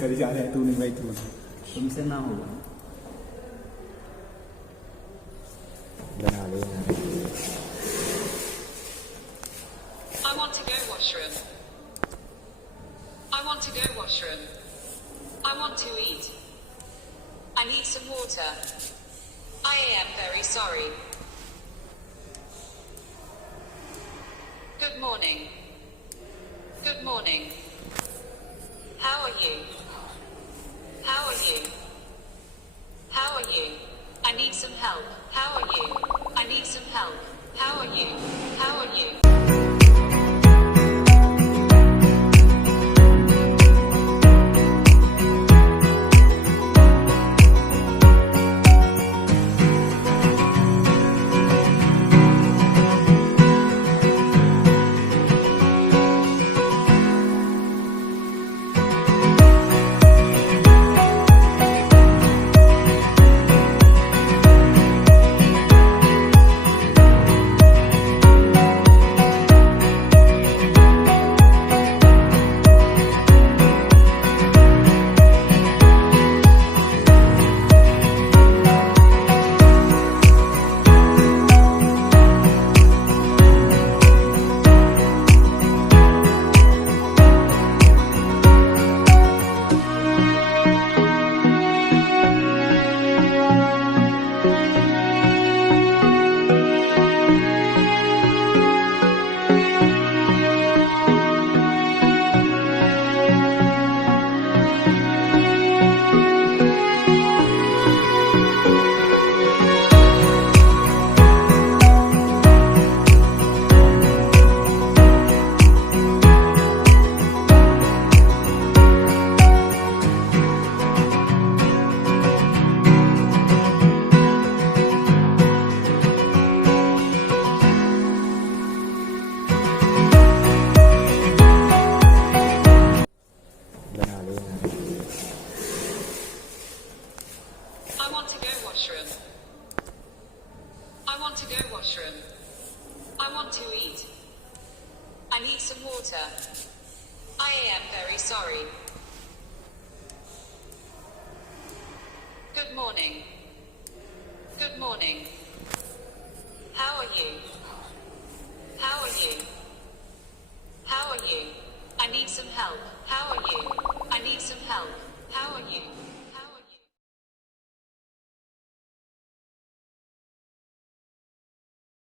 करी जा रहा है, तू नहीं भाई तू। तुमसे ना होगा। बना ले यार। I want to go washroom. I want to go washroom. I want to eat. I need some water. I am very sorry. Good morning. Good morning. How are you? How are you? How are you? I need some help. How are you? I need some help. How are you? How are you? I want to go washroom. I want to go washroom. I want to eat. I need some water. I am very sorry. Good morning. Good morning. How are you? How are you? How are you? I need some help. How are you? I need some help. How are you?